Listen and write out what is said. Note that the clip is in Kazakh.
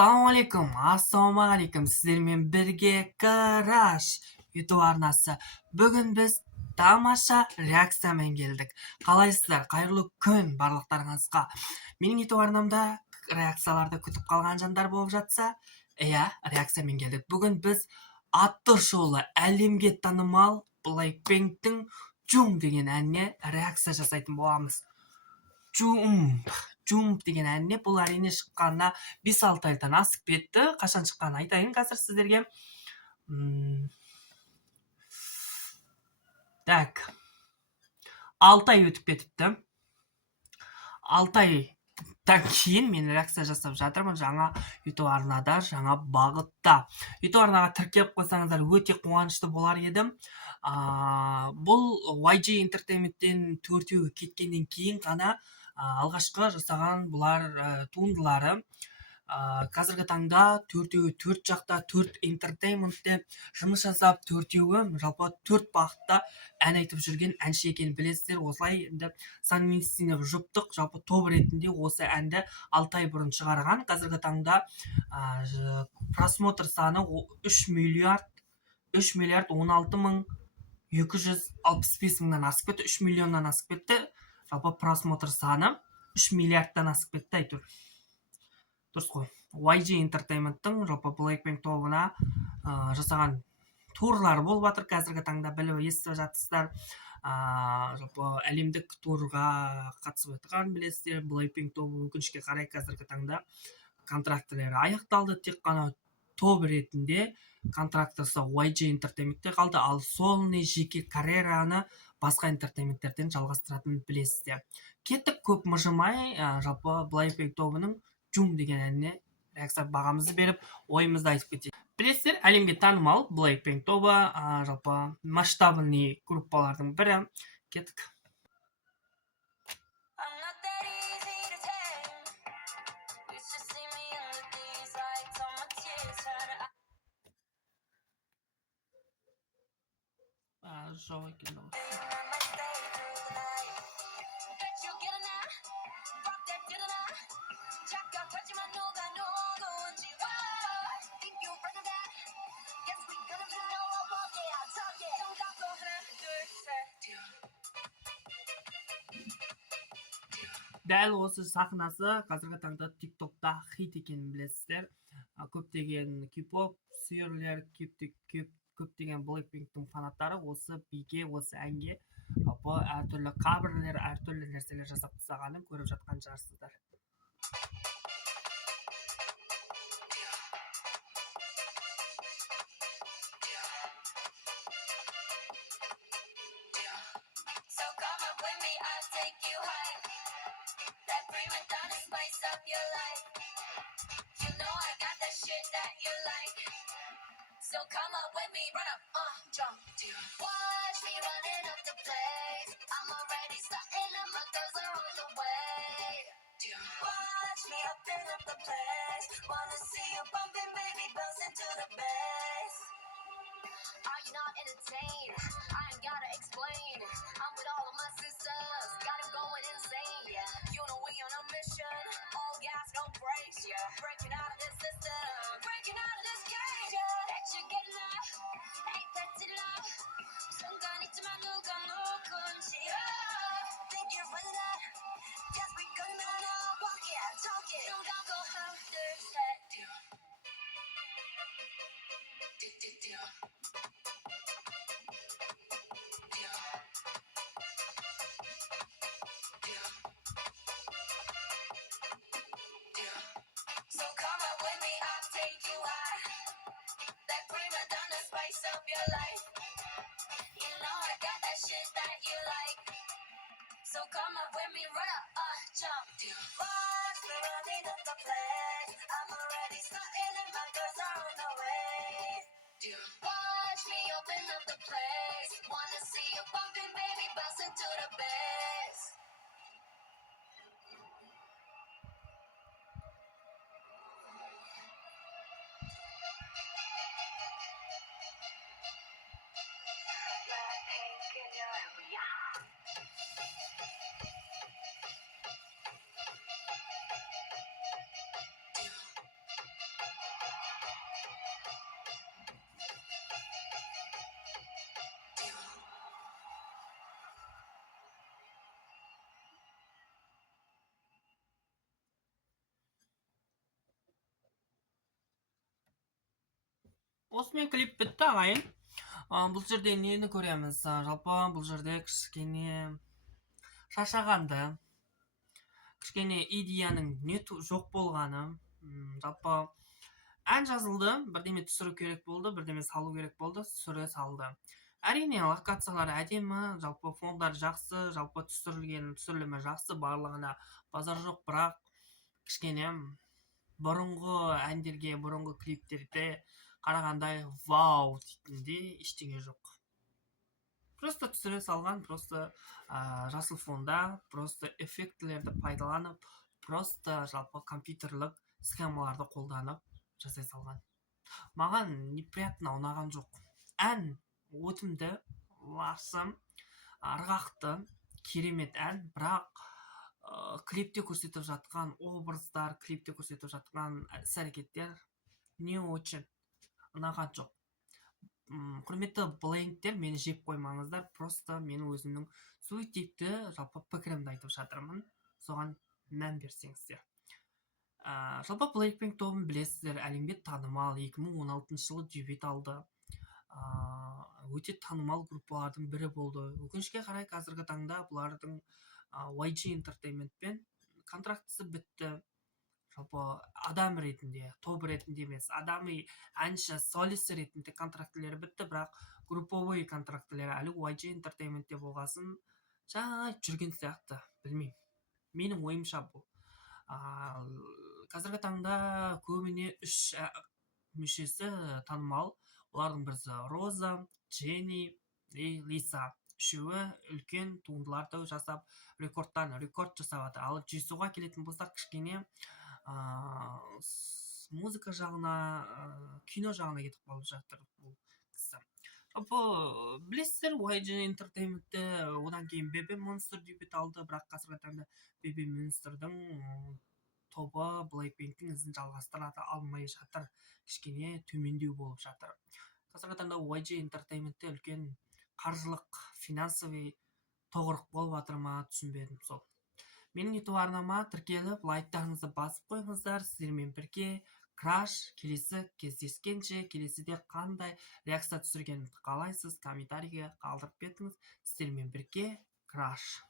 Ассалаумағалейкум. Сіздермен бірге Гараж YouTube арнасы. Бүгін біз тамаша реакциямен келдік. Қалайсыздар? Қайырлы күн барлықтарыңызға. Менің YouTube арнамда реакцияларды күтіп қалған жандар болып жатса, реакциямен келдік. Бүгін біз атты шоулы әлемге танымал Blackpink'тің Jump деген әніне реакция жасайтын боламыз. Jump деген әніне, бұл әрине шыққанына 5-6 айдан асып кетті. Қашан шыққанын айтайын қазір сіздерге. Так. 6 ай өтіп кетіпті. 6 айдан кейін мен реакция жасап жатырмын жаңа YouTube арнада, жаңа бағытта. YouTube арнаға тіркеліп қойсаңыздар өте қуанышты болар едім. Бұл YG Entertainment'тен 4-еуі кеткеннен кейін ғана алғашқы жасаған бұлар туындылары. Қазіргі таңда 4-еуі 4 жақта, 4 Entertainment'те жұмыс жасап, 4-еуі жалпы 4 бағытта ән айтып жүрген әнші екенін білесіздер. Осылай енді совместный жұптық жалпы топ ретінде осы әнді 6 ай бұрын шығарған. Қазіргі таңда просмотр саны 3 миллиард 16.265 мыңнан асып кетті. 3 миллионнан асып кетті. Жалпы просмотр саны 3 миллиардтан асып кетті әйтеуір. Дұрыс қой. YG Entertainment'тың жалпы Blackpink тобына жасаған турлары болып жатыр. Қазіргі таңда біліп естіп жатсыздар. Жалпы әлемдік турға қатысып отырған білесіздер. Blackpink тобы өкінішке қарай қазіргі таңда контрактілері аяқталды. Тек қана топ ретінде контрактысы YG Entertainment'те қалды, ал солный жеке карьераны басқа интертейменттерден жалғастыратын білесіздер. Кеттік көп мыжымай, жалпы Blackpink тобының Jump деген әніне реакция бағамызды беріп, ойымызды айтып кетейік. Білесіздер, әлемге танымал Blackpink тобы, жалпы масштабный группалардың бірі. Кеттік. Жоқ екен осы. Дәл осы сахнасы қазіргі таңда TikTok'та хит екенін білесіздер. Көптеген кей-поп сүйерлер, көптеген Blackpink'тің фанаттары осы биге, осы әнге әртүрлі каверлер, әртүрлі нәрселер жасап тастағанын көріп жатқан шығарсыздар. So come up with me, run up, jump, watch me running up the place. I'm already starting and my girls are on the way. Watch me up the place. Wanna see you bumping, baby, bounce into the bass. Are you not entertained? I ain't gotta explain. I'm with all of my sisters, got them going insane. Yeah, you know we on a mission. All gas, no brakes. Yeah, breaking out of this system, breaking out of this cage. Yeah, that you get enough, ain't that enough? осымен клип бітті ағайын. Бұл жерде нені көреміз? Жалпы бұл жерде кішкене шаршағанды, кішкене идеяның жоқ болғаны. Жалпы ән жазылды, бірдеме түсіру керек болды, бірдеме салу керек болды, түсіре салды. Әрине локациялар әдемі, жалпы фондар жақсы, жалпы түсірілімі жақсы, барлығына базар жоқ, бірақ кішкене бұрынғы әндерге, бұрынғы клиптерде қарағандай вау дейтіндей ештеңе жоқ. Просто түсіре салған, просто жасыл фонда, просто эффектілерді пайдаланып, просто жалпы компьютерлік схемаларды қолданып жасай салған. Маған неприятно ұнаған жоқ. Ән өтімді, ларсым, ырғақты, керемет ән, бірақ клипте көрсетіп жатқан образдар, клипте көрсетіп жатқан іс-әрекеттер не очень ұнаған жоқ. Құрметті блейндтер, мені жеп қоймаңыздар, просто мен өзімнің субъективті жалпы пікірімді айтып жатырмын, соған мән берсеңіздер. Жалпы Blackpink тобын білесіздер, әлемге танымал, 2016 жылы дебют алды. Өте танымал группалардың бірі болды. Өкінішке қарай қазіргі таңда бұлардың YG Entertainmentпен контрактысы бітті. Жалпы адам ретінде, топ ретінде емес, адами әнші, солист ретінде контрактілері бітті, бірақ групповой контрактілері әлі YG Entertainmentте болғасын жай жүрген сияқты, білмеймін. Менің ойымша бұл. Қазіргі таңда көбіне 3 мүшесі танымал. Олардың бірі Роза, Дженни, Лиса. Үшеуі үлкен туындыларды жасап, рекорд жасап жатыр. Ал Жисуға келетін болсақ, кішкене музыка жағына, кино жағына кетіп қалып жатыр бұл кісі. Жалпы білесіздер, YG Entertainment'те одан кейін Baby Monster дебют алды, бірақ қазіргі таңда Baby Monster'дың тобы Blackpink'тің ізін жалғастыра алмай жатыр, кішкене төмендеу болып жатыр. Қазіргі таңда YG Entertainment'те үлкен қаржылық, финансовый тоғырық болып жатыр ма, түсінбедім сол. Менің YouTube арнама тіркеліп, лайктарыңызды басып қойыңыздар. Сіздермен бірге Crush, келесі кездескенше, келесіде қандай реакция түсіргенімді қалайсыз, комментарийге қалдырып кетіңіз. Сіздермен бірге Crush.